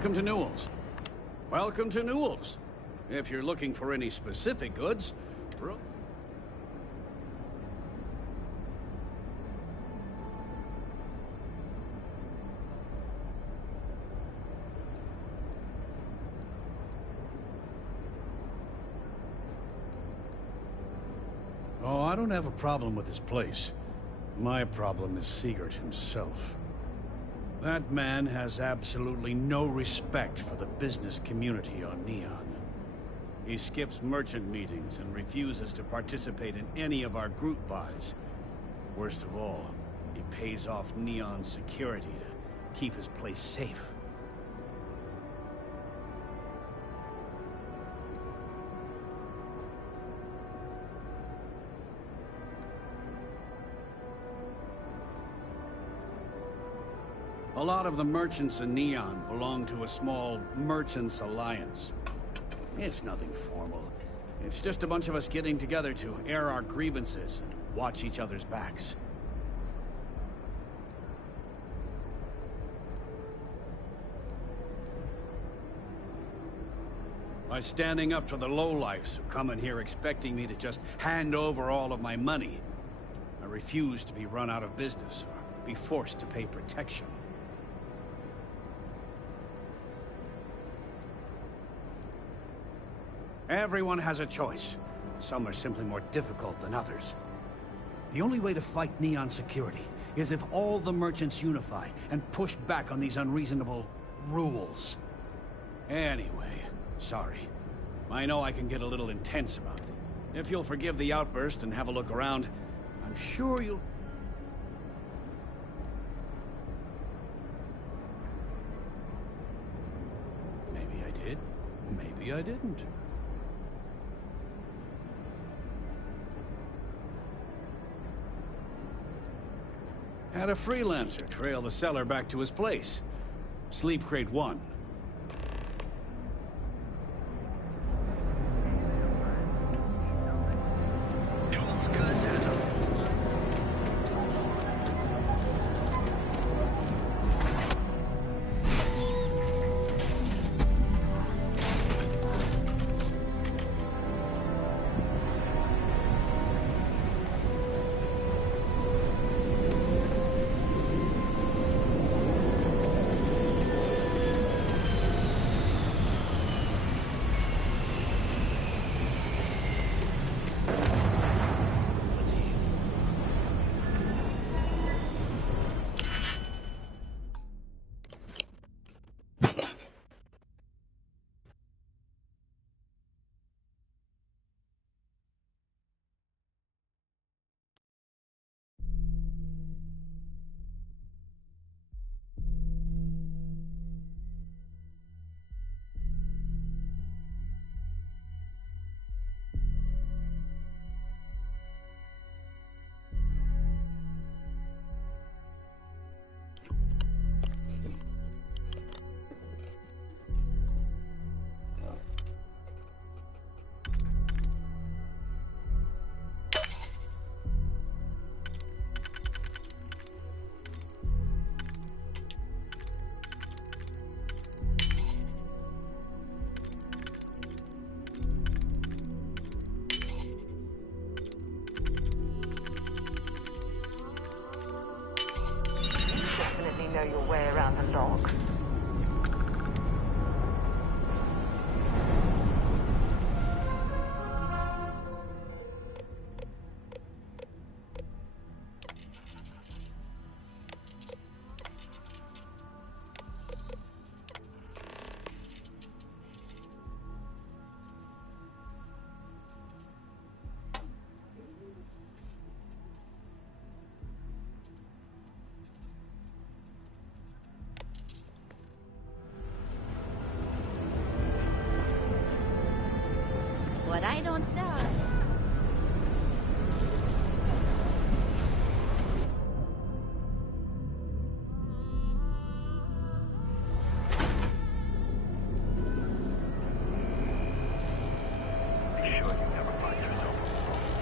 Welcome to Newell's. Welcome to Newell's. If you're looking for any specific goods, oh, I don't have a problem with this place. My problem is Sigurd himself. That man has absolutely no respect for the business community on Neon. He skips merchant meetings and refuses to participate in any of our group buys. Worst of all, he pays off Neon security to keep his place safe. A lot of the merchants in Neon belong to a small merchants alliance. It's nothing formal. It's just a bunch of us getting together to air our grievances and watch each other's backs. By standing up to the lowlifes who come in here expecting me to just hand over all of my money, I refuse to be run out of business or be forced to pay protection. Everyone has a choice. Some are simply more difficult than others. The only way to fight Neon security is if all the merchants unify and push back on these unreasonable rules. Anyway, sorry. I know I can get a little intense about them. If you'll forgive the outburst and have a look around, I'm sure you'll... Maybe I did. Maybe I didn't. Had a freelancer trail the seller back to his place. Sleep Crate 1. Know your way around the log. What I don't sell. Be sure you never find yourself alone.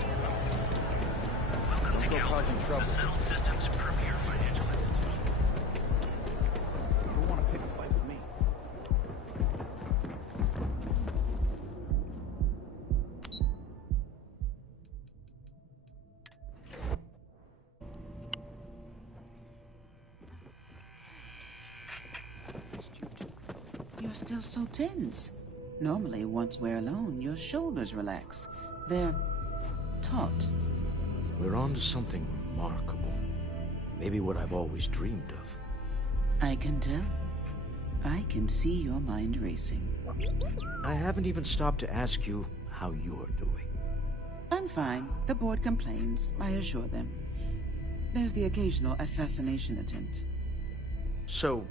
Don't go causing trouble. Sound Systems premier financial institution. You don't want to pick a fight with me. You're still so tense. Normally, once we're alone, your shoulders relax. They're taut. We're on to something remarkable. Maybe what I've always dreamed of. I can tell. I can see your mind racing. I haven't even stopped to ask you how you're doing. I'm fine. The board complains, I assure them. There's the occasional assassination attempt. So,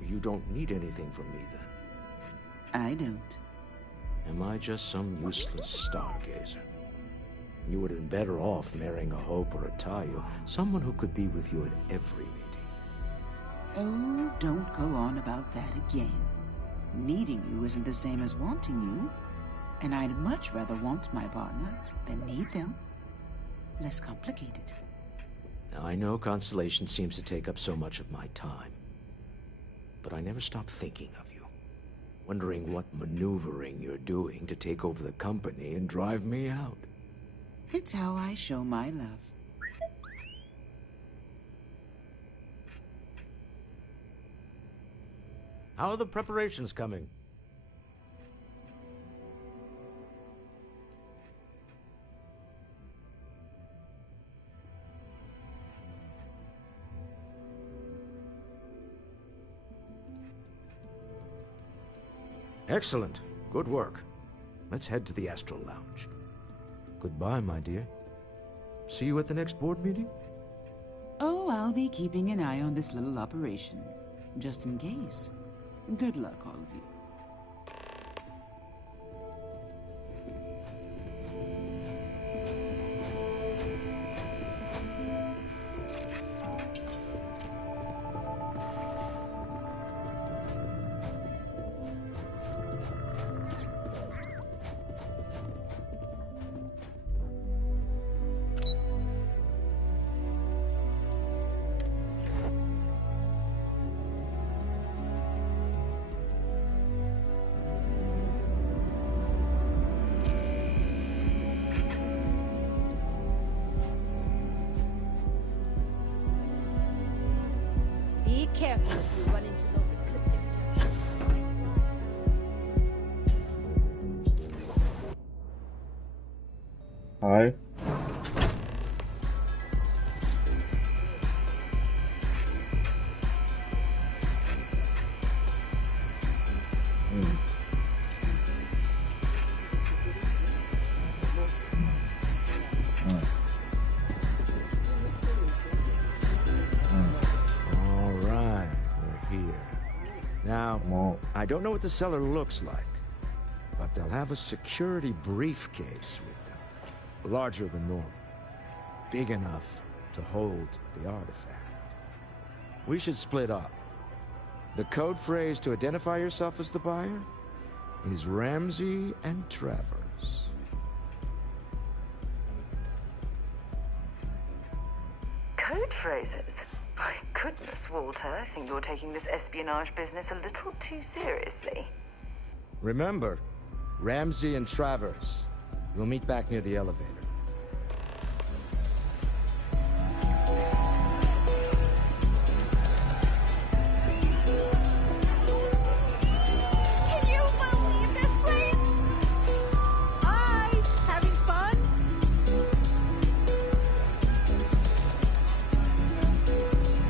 you don't need anything from me then? I don't. Am I just some useless stargazer? You would have been better off marrying a Hope or a Tayo, someone who could be with you at every meeting. Oh, don't go on about that again. Needing you isn't the same as wanting you. And I'd much rather want my partner than need them. Less complicated. I know Constellation seems to take up so much of my time. But I never stop thinking of you. Wondering what maneuvering you're doing to take over the company and drive me out. It's how I show my love. How are the preparations coming? Excellent. Good work. Let's head to the Astral Lounge. Goodbye, my dear. See you at the next board meeting? Oh, I'll be keeping an eye on this little operation. Just in case. Good luck, all of you. Be careful if you run into those ecliptic giants. Hi. I don't know what the cellar looks like, but they'll have a security briefcase with them. Larger than normal. Big enough to hold the artifact. We should split up. The code phrase to identify yourself as the buyer is Ramsey and Travers. Code phrases? My goodness, Walter, I think you're taking this espionage business a little too seriously. Remember, Ramsey and Travers. We'll meet back near the elevator. Can you believe this place? Hi, having fun?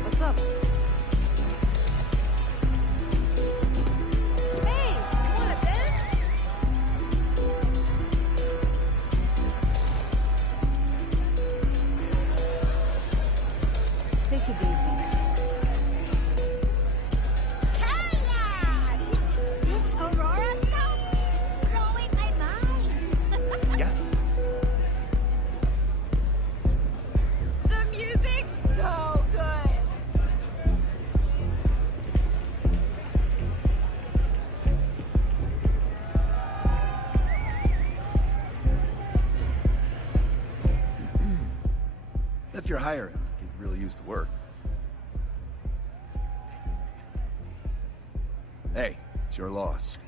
What's up? Hey, you wanna dance? Take it easy. Kaya! This Aurora stuff? It's blowing my mind. Yeah? The music's so good. If you're hiring, I could really use the work. Hey, it's your loss.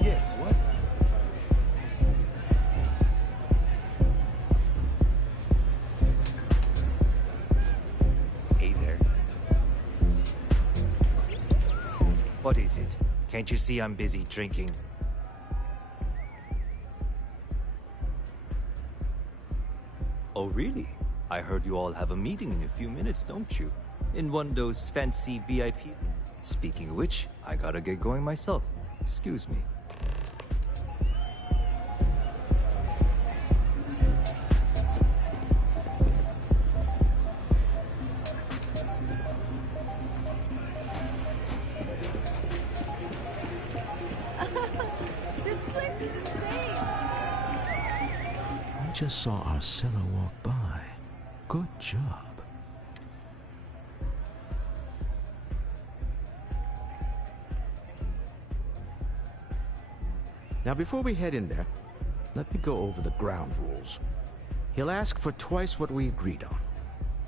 Yes, what? Hey there. What is it? Can't you see I'm busy drinking? Oh, really? I heard you all have a meeting in a few minutes, don't you? In one of those fancy VIP... Speaking of which, I gotta get going myself. Excuse me. This place is insane. We just saw our seller walk by. Good job. Now, before we head in there, let me go over the ground rules. He'll ask for twice what we agreed on.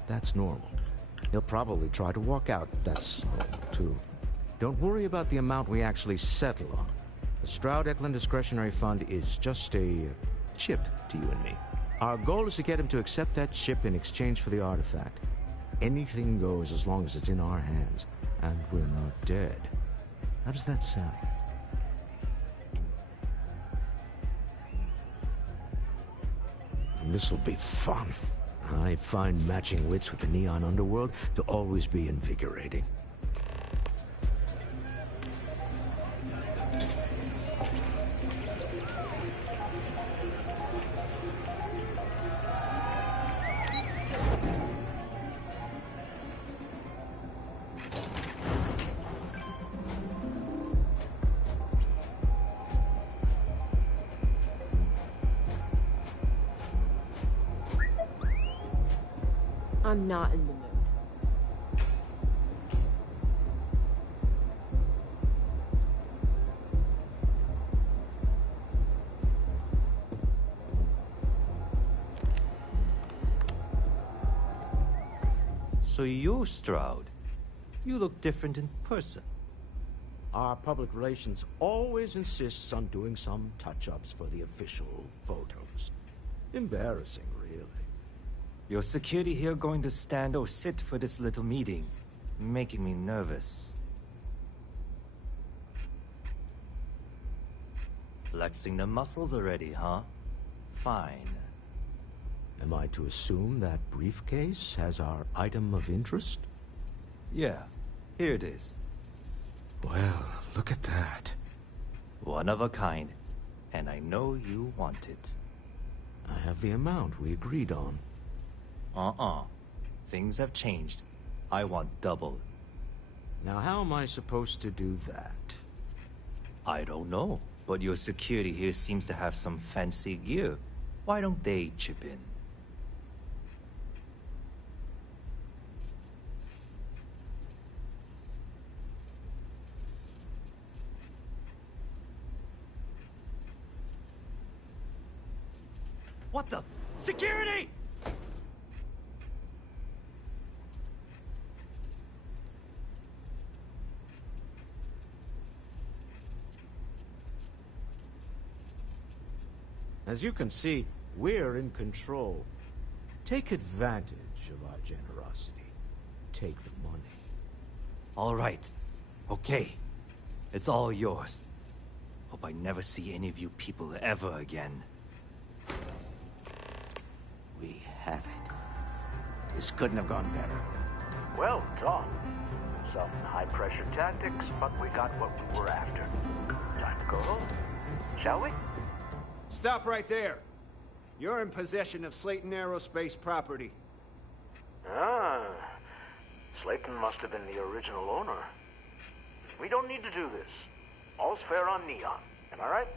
That's normal. He'll probably try to walk out. That's normal, too. Don't worry about the amount we actually settle on. The Stroud-Eklund Discretionary Fund is just a chip to you and me. Our goal is to get him to accept that chip in exchange for the artifact. Anything goes as long as it's in our hands, and we're not dead. How does that sound? This'll be fun. I find matching wits with the neon underworld to always be invigorating. I'm not in the mood. So you're Stroud. You look different in person. Our public relations always insists on doing some touch-ups for the official photos. Embarrassing, really. Your security here going to stand or sit for this little meeting, making me nervous. Flexing the muscles already, huh? Fine. Am I to assume that briefcase has our item of interest? Yeah, here it is. Well, look at that. One of a kind, and I know you want it. I have the amount we agreed on. Things have changed. I want double. Now, how am I supposed to do that? I don't know, but your security here seems to have some fancy gear. Why don't they chip in? What the? Security! As you can see, we're in control. Take advantage of our generosity. Take the money. All right. Okay. It's all yours. Hope I never see any of you people ever again. We have it. This couldn't have gone better. Well done. Some high-pressure tactics, but we got what we were after. Time to go home, shall we? Stop right there. You're in possession of Slayton Aerospace property. Ah, Slayton must have been the original owner. We don't need to do this. All's fair on Neon. Am I right?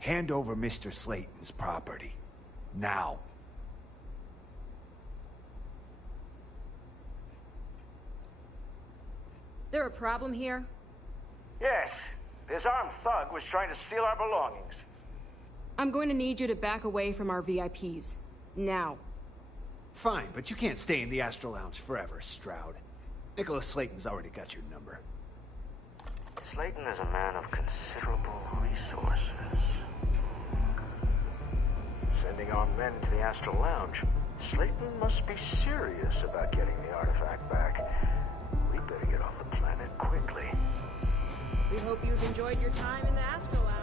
Hand over Mr. Slayton's property. Now. There a problem here? Yes. This armed thug was trying to steal our belongings. I'm going to need you to back away from our VIPs. Now. Fine, but you can't stay in the Astral Lounge forever, Stroud. Nicholas Slayton's already got your number. Slayton is a man of considerable resources. Sending our men to the Astral Lounge, Slayton must be serious about getting the artifact back. We better get off the planet quickly. We hope you've enjoyed your time in the Astro Lounge.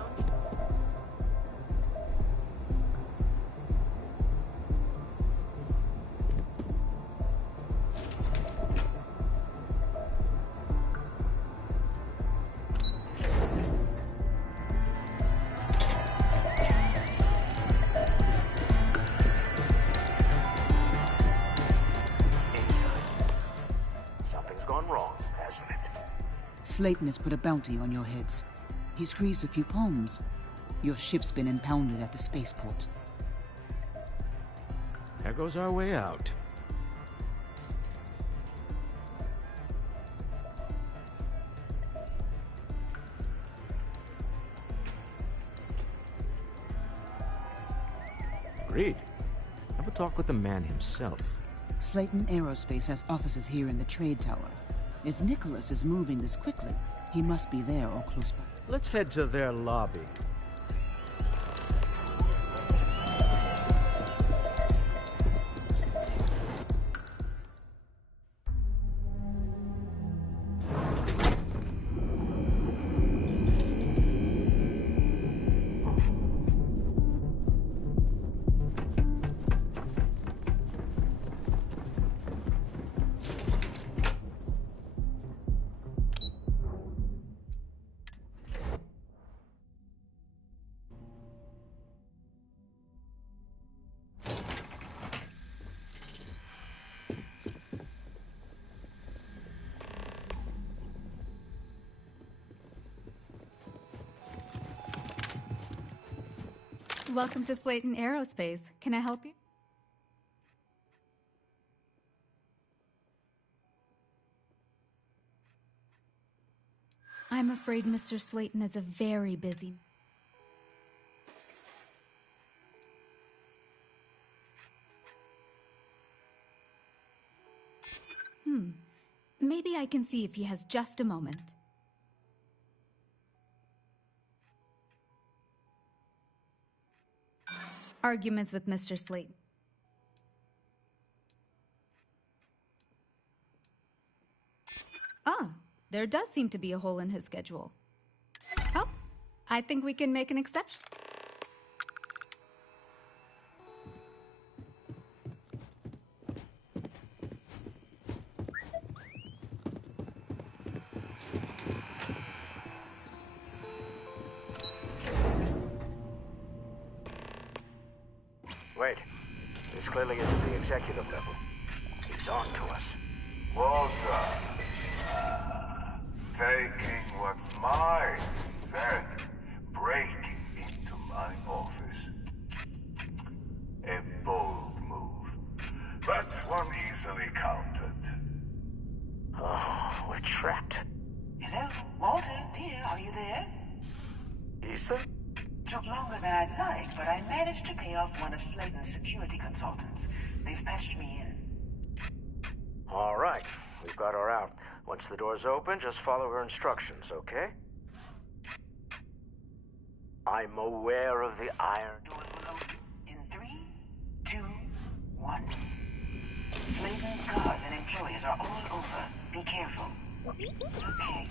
Something's gone wrong, hasn't it? Slayton has put a bounty on your heads. He's greased a few palms. Your ship's been impounded at the spaceport. There goes our way out. Agreed. Have a talk with the man himself. Slayton Aerospace has offices here in the trade tower. If Nicholas is moving this quickly, he must be there or close by. Let's head to their lobby. Welcome to Slayton Aerospace. Can I help you? I'm afraid Mr. Slayton is a very busy... Maybe I can see if he has just a moment. Arguments with Mr. Slayton. Ah, there does seem to be a hole in his schedule. Oh, I think we can make an exception. Wait. This clearly isn't the executive level. He's on to us. Walter. Taking what's mine, then breaking into my office. A bold move, but one easily countered. Oh, we're trapped. Hello, Walter, dear, are you there? Issa? Took longer than I'd like, but I managed to pay off one of Slayton's security consultants. They've patched me in. All right. We've got her out. Once the door's open, just follow her instructions, okay? I'm aware of the iron... Doors will open in 3, 2, 1. Slayton's guards and employees are all over. Be careful. Okay.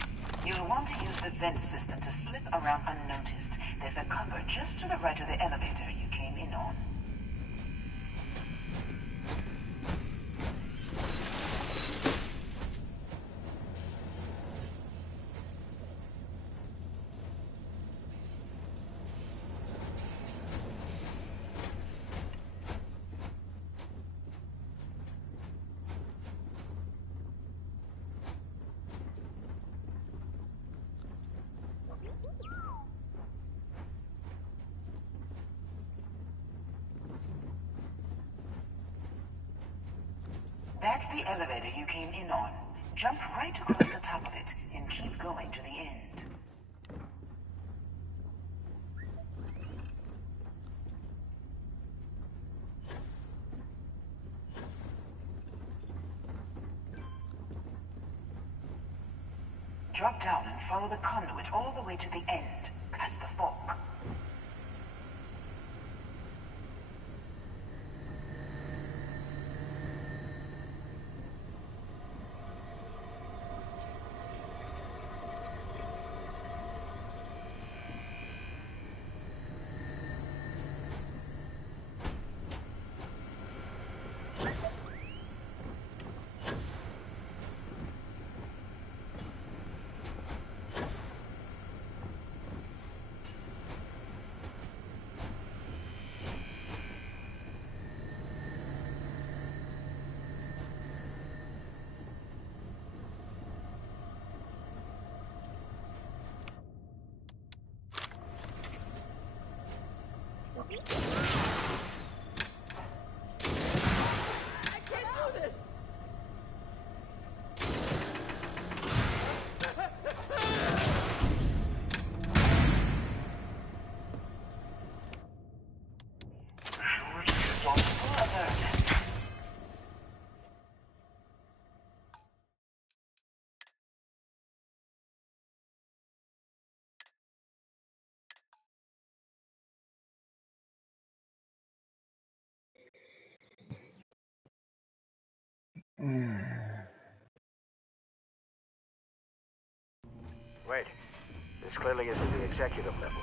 You'll want to use the vent system to slip around unnoticed. There's a cover just to the right of the elevator you came in on. That's the elevator you came in on. Jump right across the top of it and keep going to the end. Drop down and follow the conduit all the way to the end, past the fork. on full alert. Wait. This clearly isn't the executive level.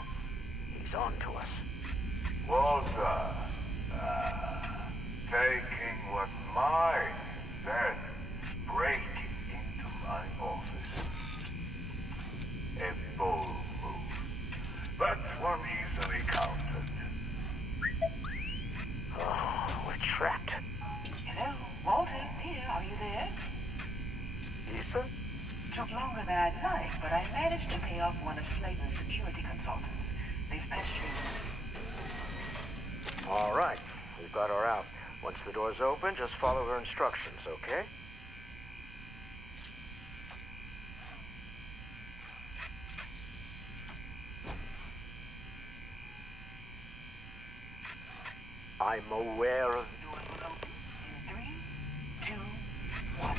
He's on to us. Walter, taking what's mine, then breaking into my office. A bold move, but one easily countered. Oh, we're trapped. Hello, Walter, dear, are you there? Issa? Took longer than I'd like, but I managed to pay off one of Slayton's security consultants. They've patched me. All right. We've got her out. Once the door's open, just follow her instructions, okay? I'm aware of... Doors will open in 3, 2, 1.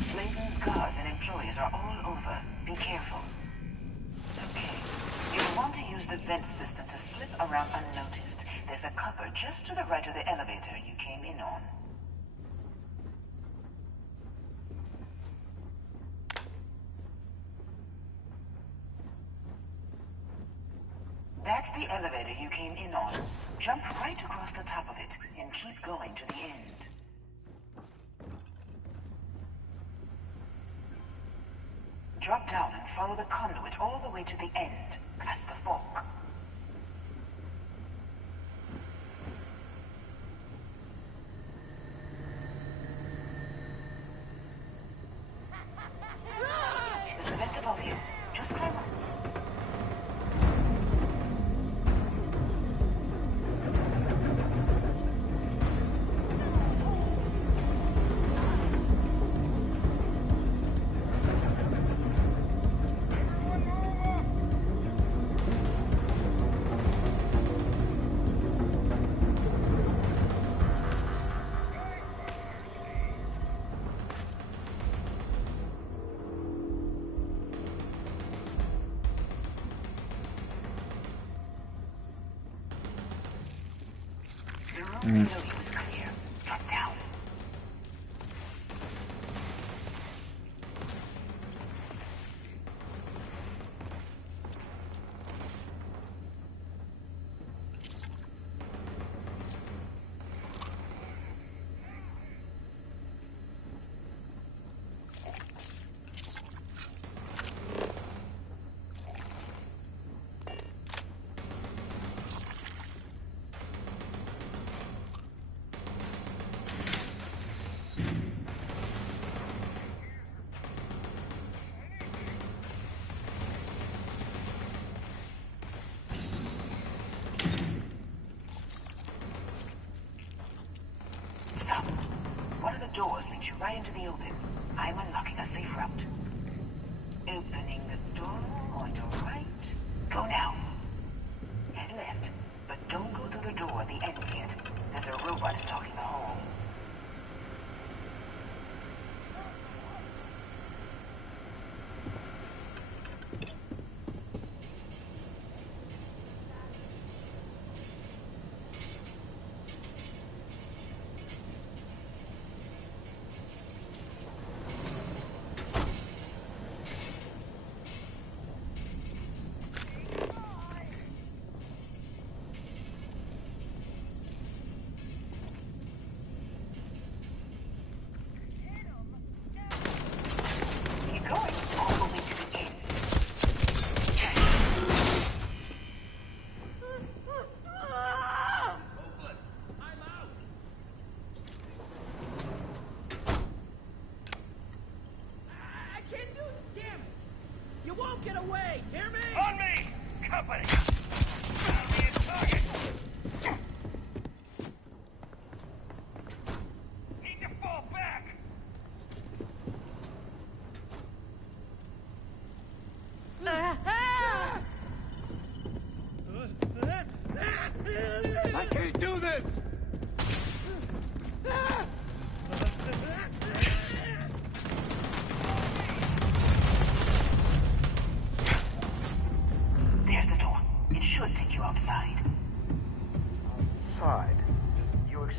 Slayton's guards and employees are all over. Be careful. Okay. You'll want to use the vent system to slip around unnoticed. There's a cupboard just to the right of the elevator you came in on. That's the elevator you came in on. Jump right across the top of it and keep going to the end. Drop down and follow the conduit all the way to the end, past the fork. There's a vent above you. Just climb up. The room below you is clear. Drop down. Stop. One of the doors leads you right into the open. I'm unlocking a safe route. Opening the door on your right. Go now. Head left, but don't go through the door at the end yet. There's a robot stalking the hall.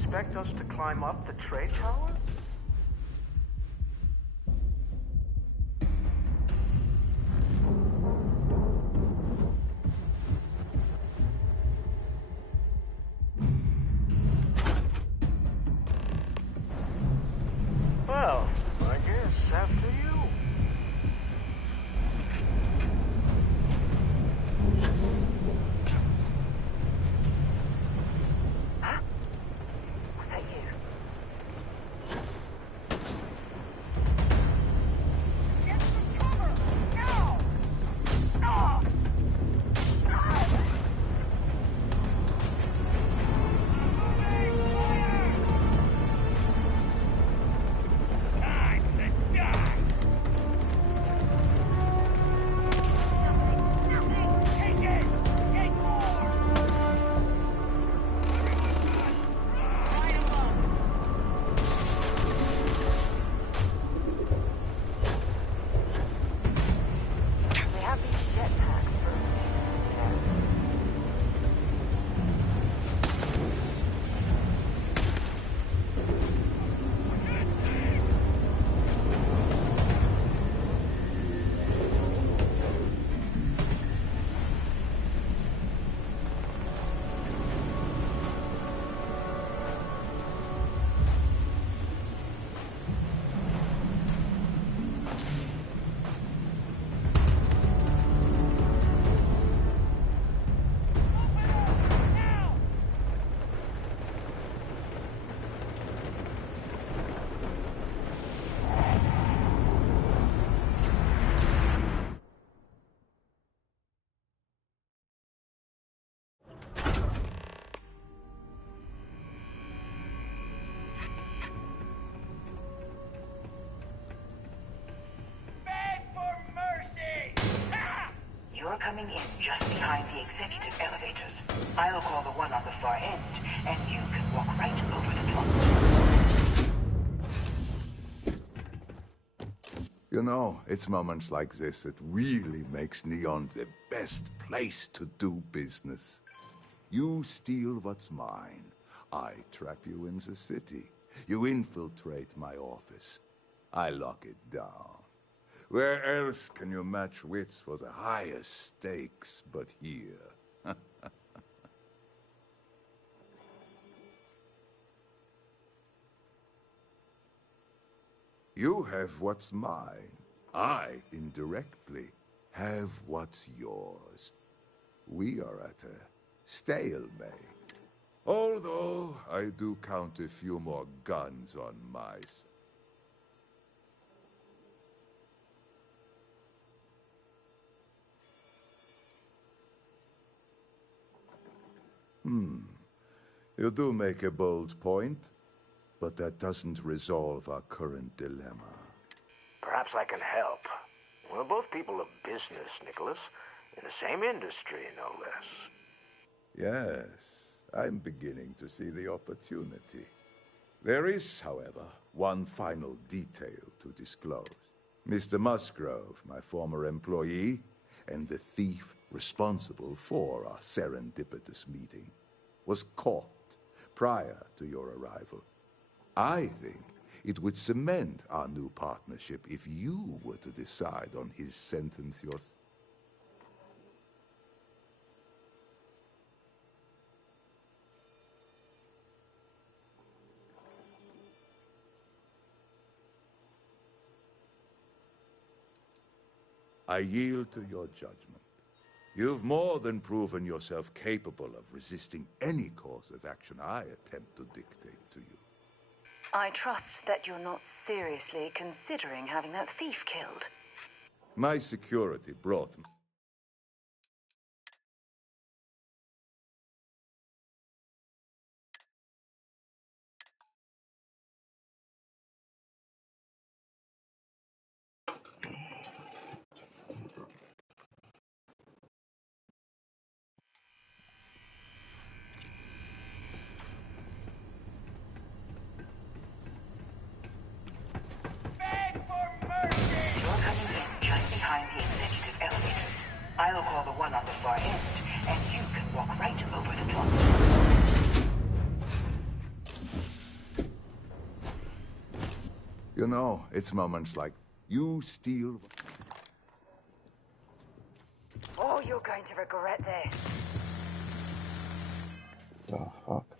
expect us to climb up the trade tower? Well, I guess after you. Huh? Was that you? Get some cover! Now! Ah! Time to die! Take it! Take more! Right along! We have these jetpacks for Beg for mercy! Ah! You're coming in just behind the executive elevators. I'll call the one on the far end, and you can walk right over the top. You know, it's moments like this that really makes Neon the best place to do business. You steal what's mine. I trap you in the city. You infiltrate my office. I lock it down. Where else can you match wits for the highest stakes but here? You have what's mine. I, indirectly, have what's yours. We are at a stalemate. Although, I do count a few more guns on my side. You do make a bold point, but that doesn't resolve our current dilemma. Perhaps I can help. We're both people of business, Nicholas. In the same industry, no less. Yes, I'm beginning to see the opportunity. There is, however, one final detail to disclose. Mr. Musgrove, my former employee, and the thief responsible for our serendipitous meeting, was caught prior to your arrival. I think it would cement our new partnership if you were to decide on his sentence yourself. I yield to your judgment. You've more than proven yourself capable of resisting any course of action I attempt to dictate to you. I trust that you're not seriously considering having that thief killed. My security brought me. Beg for mercy! You're coming in just behind the executive elevators. You know, it's moments like you steal... Oh, you're going to regret this. The fuck?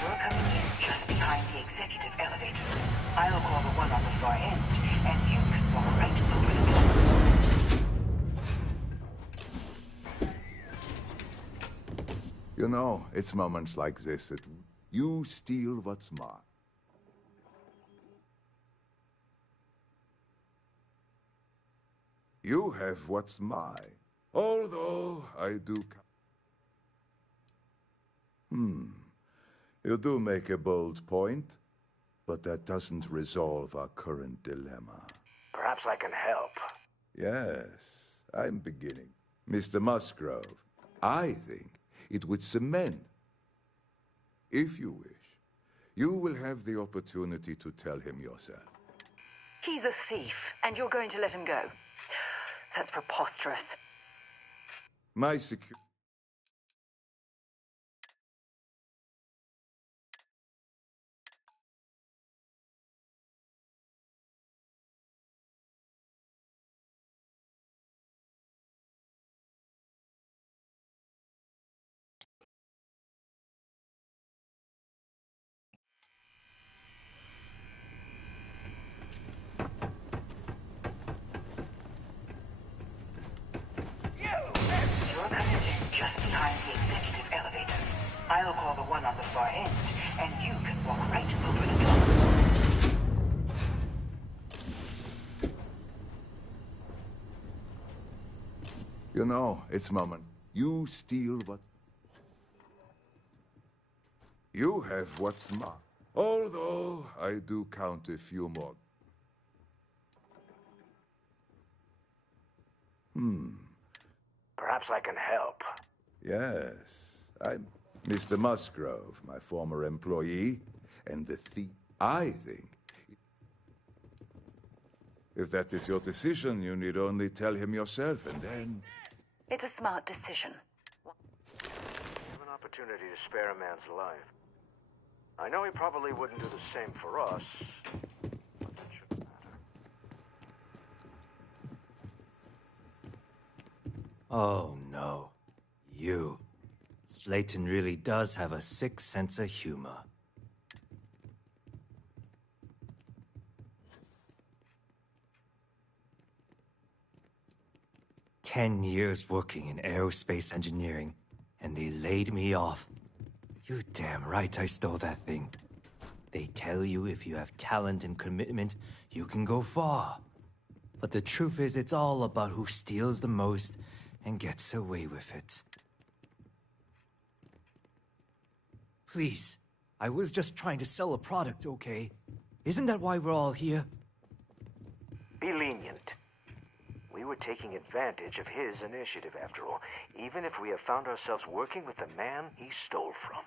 You're coming in just behind the executive elevators. I'll call the one on the far end, and you can walk right over the top. You know, it's moments like this that you steal what's mine. You have what's mine. Although I do... You do make a bold point, but that doesn't resolve our current dilemma. Perhaps I can help. Yes, I'm beginning. Mr. Musgrove, I think it would cement. If you wish, you will have the opportunity to tell him yourself. He's a thief, and you're going to let him go. That's preposterous. My security... You're coming in just behind the executive elevators. I'll call the one on the far end, and you can walk right over the top. You know, it's moment. You steal what... You have what's mine. Although I do count a few more. Perhaps I can help. Yes, I'm Mr. Musgrove, my former employee, and the thief. I think. If that is your decision, you need only tell him yourself, and then... It's a smart decision. Give an opportunity to spare a man's life. I know he probably wouldn't do the same for us, but that shouldn't matter. Oh no. You. Slayton really does have a sick sense of humor. "10 years working in aerospace engineering, and they laid me off. You damn right I stole that thing. They tell you if you have talent and commitment, you can go far. But the truth is, it's all about who steals the most and gets away with it. Please, I was just trying to sell a product, okay? Isn't that why we're all here?" Be lenient. We were taking advantage of his initiative, after all, even if we have found ourselves working with the man he stole from.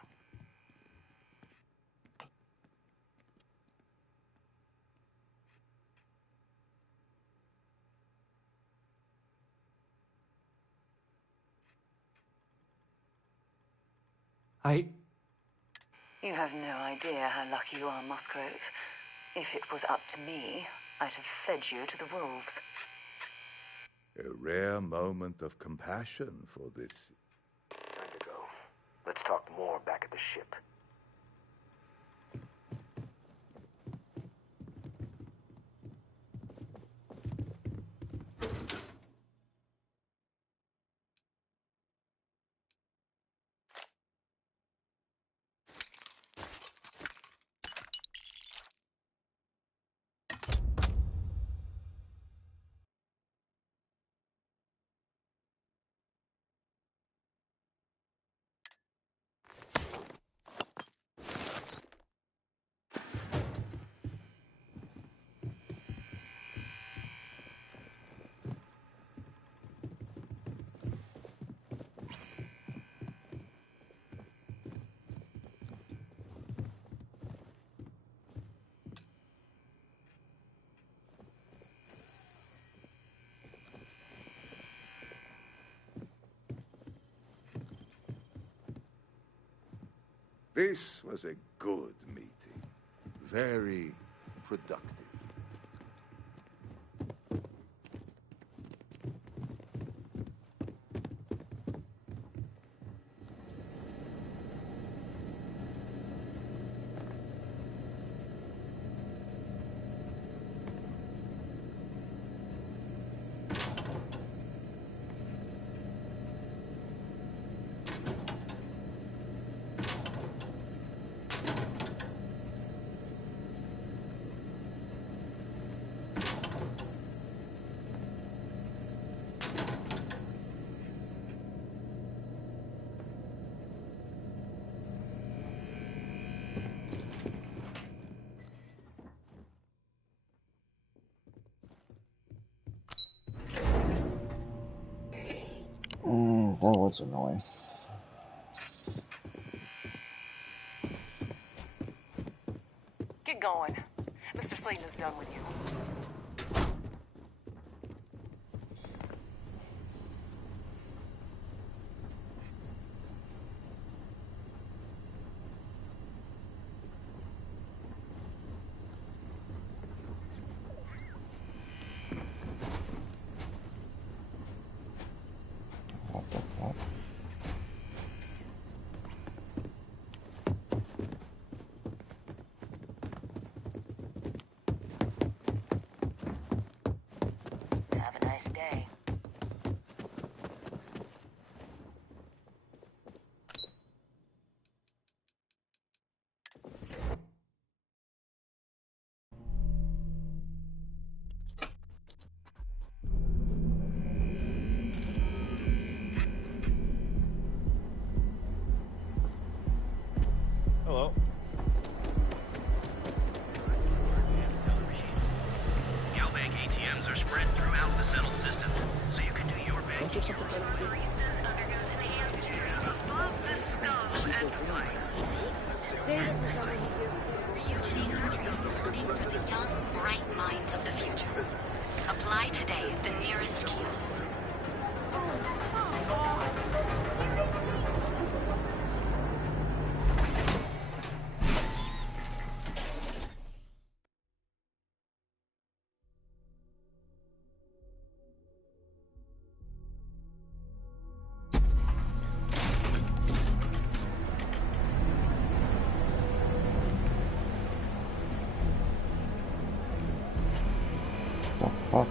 You have no idea how lucky you are, Musgrove. If it was up to me, I'd have fed you to the wolves. A rare moment of compassion for this. Time to go. Let's talk more back at the ship. This was a good meeting. Very productive. That was annoying. Get going. Mr. Slayton is done with you. What the fuck? Have a nice day. Hello. Galbank ATMs are spread throughout the settled system, so you can do your banking. Save it for someone who deals with Ryujin Industries is looking for the young, bright minds of the future. Apply today at the nearest kiosk. The fuck?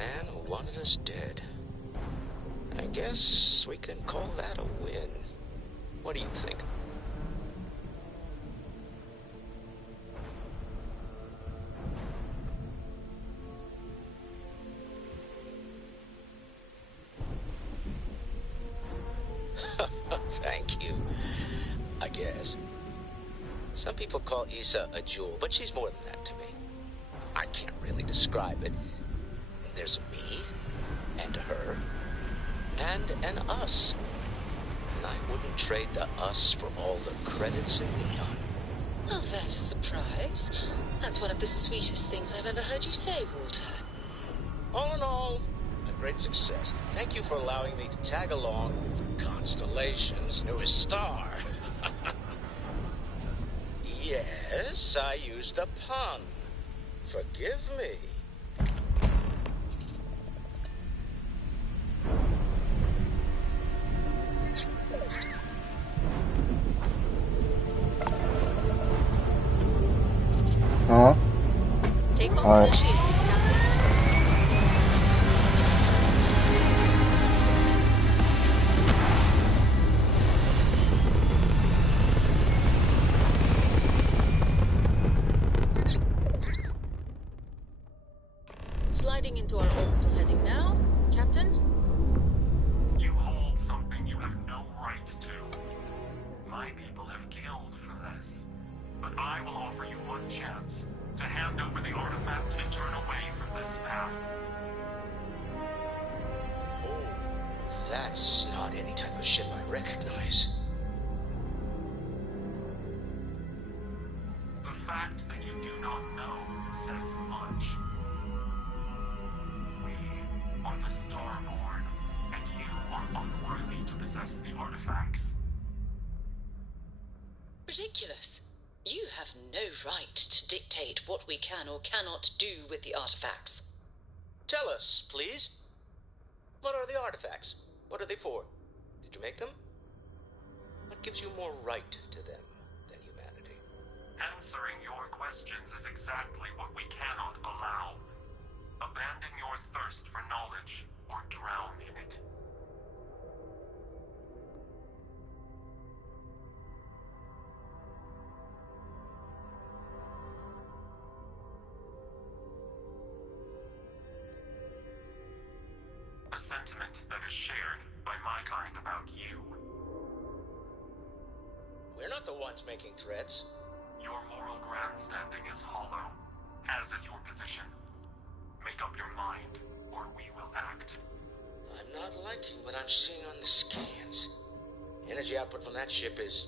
man who wanted us dead. I guess we can call that a win. What do you think? Thank you. I guess. Some people call Issa a jewel, but she's more than that to me. I can't really describe it. There's a me, and a her, and an us. And I wouldn't trade the us for all the credits in Neon. Well, that's a surprise. That's one of the sweetest things I've ever heard you say, Walter. All in all, a great success. Thank you for allowing me to tag along with Constellation's newest star. Yes, I used a pun. Forgive me. Huh? Take on All right. the shield, Captain. Sliding into our orbital heading now, Captain. You hold something you have no right to. My people have killed for this. But I will offer you one chance to hand over the artifact and turn away from this path. Oh, that's not any type of ship I recognize. The fact that you do not know says much. We are the Starborn, and you are unworthy to possess the artifacts. Ridiculous. You have no right to dictate what we can or cannot do with the artifacts. Tell us, please. What are the artifacts? What are they for? Did you make them? What gives you more right to them than humanity? Answering your questions is exactly what we cannot allow. Abandon your thirst for knowledge, or drown in it. A sentiment that is shared by my kind about you. We're not the ones making threats. Your moral grandstanding is hollow, as is your position. Make up your mind, or we will act. I'm not liking what I'm seeing on the scans. Energy output from that ship is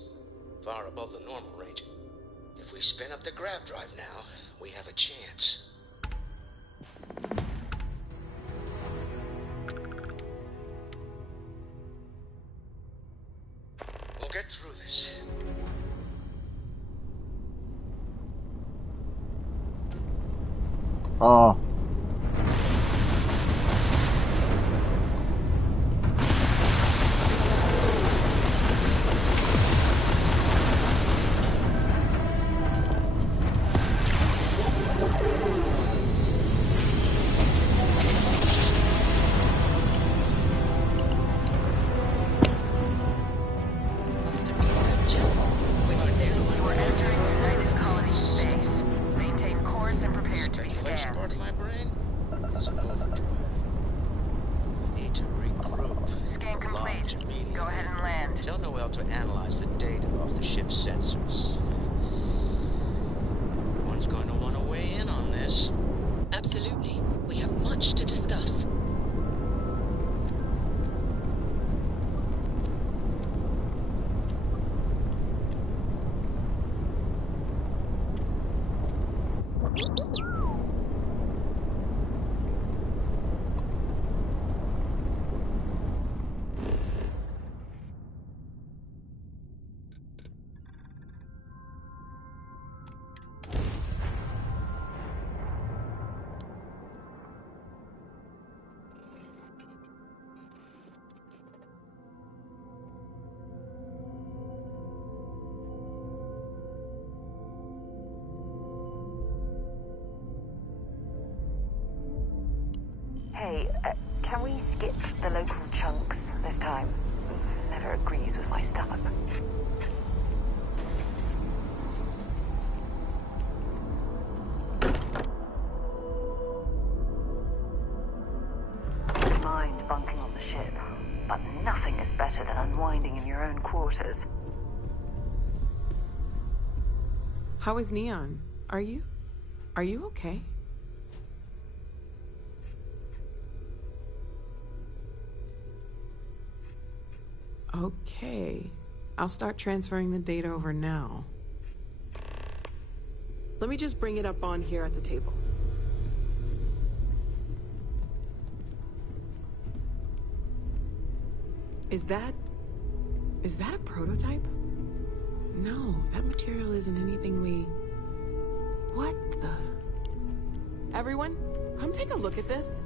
far above the normal range. If we spin up the grav drive now, we have a chance. We'll get through this. Oh. Must have been a joke. We were there when You are entering United Colony space. Maintain course and prepare to be Speculation scanned. part of my brain is an overdrive. We need to regroup. Scan Launch complete. immediately. Go ahead and land. Tell Noel to analyze the data off the ship's sensors. One's going to want to weigh in on this. Absolutely. We have much to discuss. Hey, can we skip the local chunks this time? Never agrees with my stomach. Don't mind bunking on the ship, but nothing is better than unwinding in your own quarters. How is Neon? Are you okay? Okay. I'll start transferring the data over now. Let me just bring it up on here at the table. Is that a prototype? No, that material isn't anything we... What the... Everyone, come take a look at this.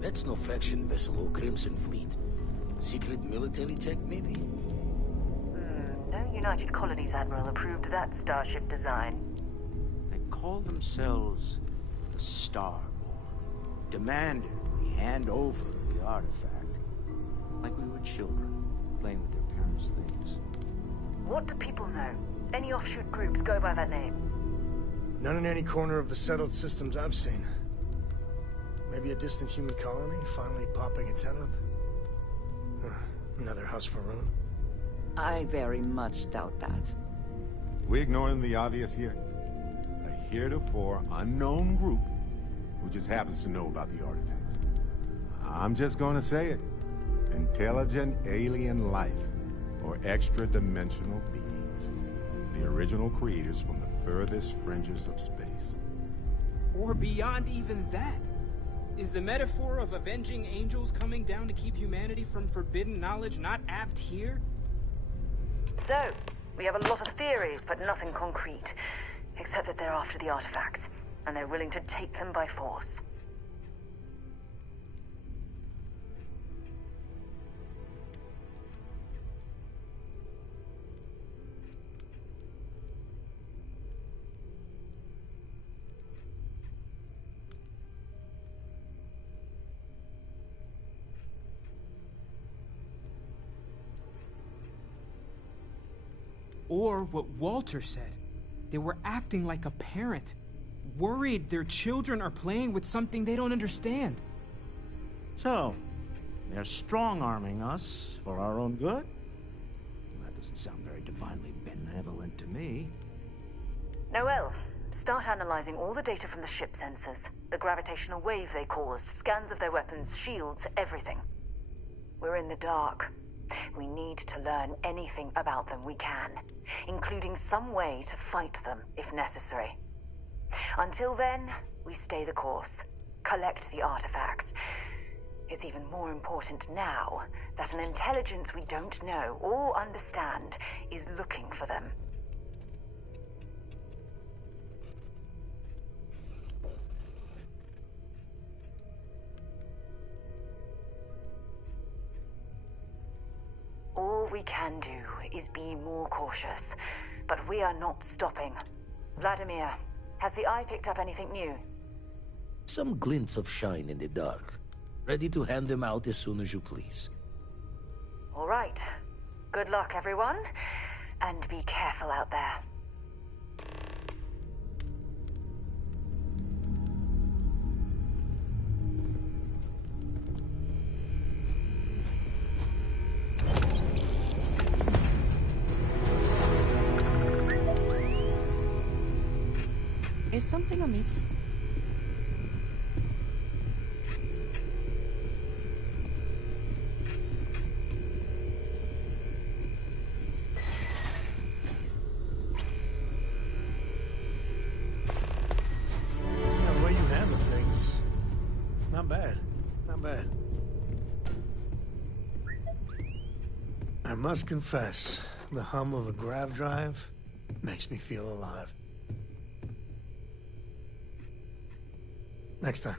That's no faction vessel or Crimson Fleet. Secret military tech, maybe? No United Colonies Admiral approved that starship design. They call themselves the Star Lord. Demanded we hand over the artifact. Like we were children, playing with their parents' things. What do people know? Any offshoot groups go by that name? None in any corner of the settled systems I've seen. Maybe a distant human colony finally popping its head up? Another house for ruin? I very much doubt that. We ignoring the obvious here? A heretofore unknown group who just happens to know about the artifacts. I'm just gonna say it. Intelligent alien life, or extra-dimensional beings. The original creators from the furthest fringes of space. Or beyond even that. Is the metaphor of avenging angels coming down to keep humanity from forbidden knowledge not apt here? So, we have a lot of theories, but nothing concrete. Except that they're after the artifacts, and they're willing to take them by force. Or what Walter said. They were acting like a parent, worried their children are playing with something they don't understand. So, they're strong-arming us for our own good? That doesn't sound very divinely benevolent to me. Noel, start analyzing all the data from the ship sensors. The gravitational wave they caused, scans of their weapons, shields, everything. We're in the dark. We need to learn anything about them we can, including some way to fight them if necessary. Until then, we stay the course, collect the artifacts. It's even more important now that an intelligence we don't know or understand is looking for them. All we can do is be more cautious, but we are not stopping. Vladimir, has the Eye picked up anything new? Some glints of shine in the dark. Ready to hand them out as soon as you please. All right. Good luck, everyone, and be careful out there. Is something amiss? The way you handle things, not bad, not bad. I must confess, the hum of a grav drive makes me feel alive. Next time.